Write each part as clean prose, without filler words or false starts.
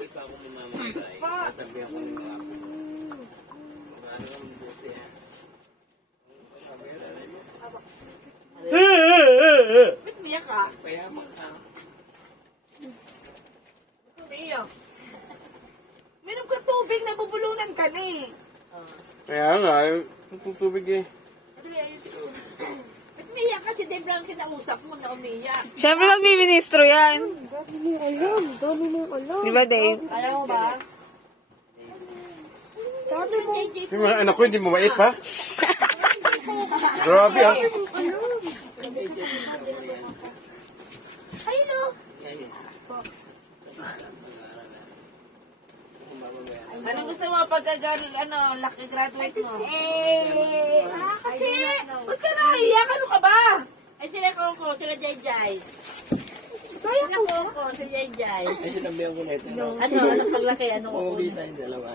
Hindi pa ako mamamatay. Tatabi ako ng mga ako. Ano ang buti ha? Ba't miyak ka? Payaman ka. Miyak. Minom ka tubig, nabubulunan ka na eh. Kaya nga, yung tubig eh. Dali, ayusin ko. Ba't miyak ka? Si Debra ang kinausap mo na umiyak. Siyempre magmi-ministro yan. Dami mo alam. Di ba, Dave? Alam mo ba? Dami mo. Yung mga anak ko, hindi mo mait pa? Grabe ah. Ay, no. Ano gusto mo lucky graduate mo? Kasi, ba't ka naiyak? Ano ka ba? Ay, sila Coco, sila Jai. Kaya Sila Coco, sila Jai. Ay, sinabihan ko na ito. No? Anong paglaki, anong Uuwi tayong dalawa.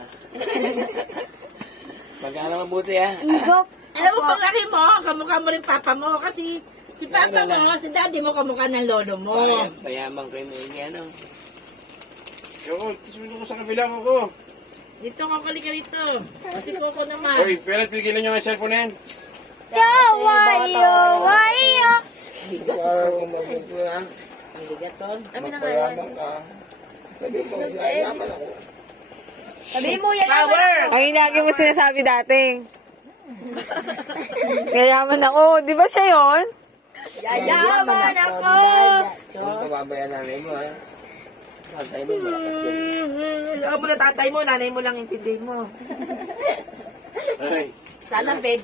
Mag-alam mabuti ha. Igop. Alam mo, paglaki mo, kamukha mo rin papa mo. Kasi si papa mo, si daddy mo, kamukha ng lolo mo. Payaman ko yung mga ano. Yo, sumunod ko sa kabila ko. Dito, Coco, lika rito. Si Coco naman. Oy, pero pigilan nyo nga yung cellphone na yan. Wayo, wayo. Parang kung mabuti ha. Ang ligaton. Kami na Payaman ka. Sabi mo, yayaman ako. Sabi mo yan. Power! Ay, lagi mo sinasabi dati. Yayaman ako. Di ba siya yun? Yayaman ako. Huwag pababayaan nanay mo ha. Tatay mo, malakas yun. Alam mo na tatay mo, nanay mo lang intindihin mo. Ay. Sana baby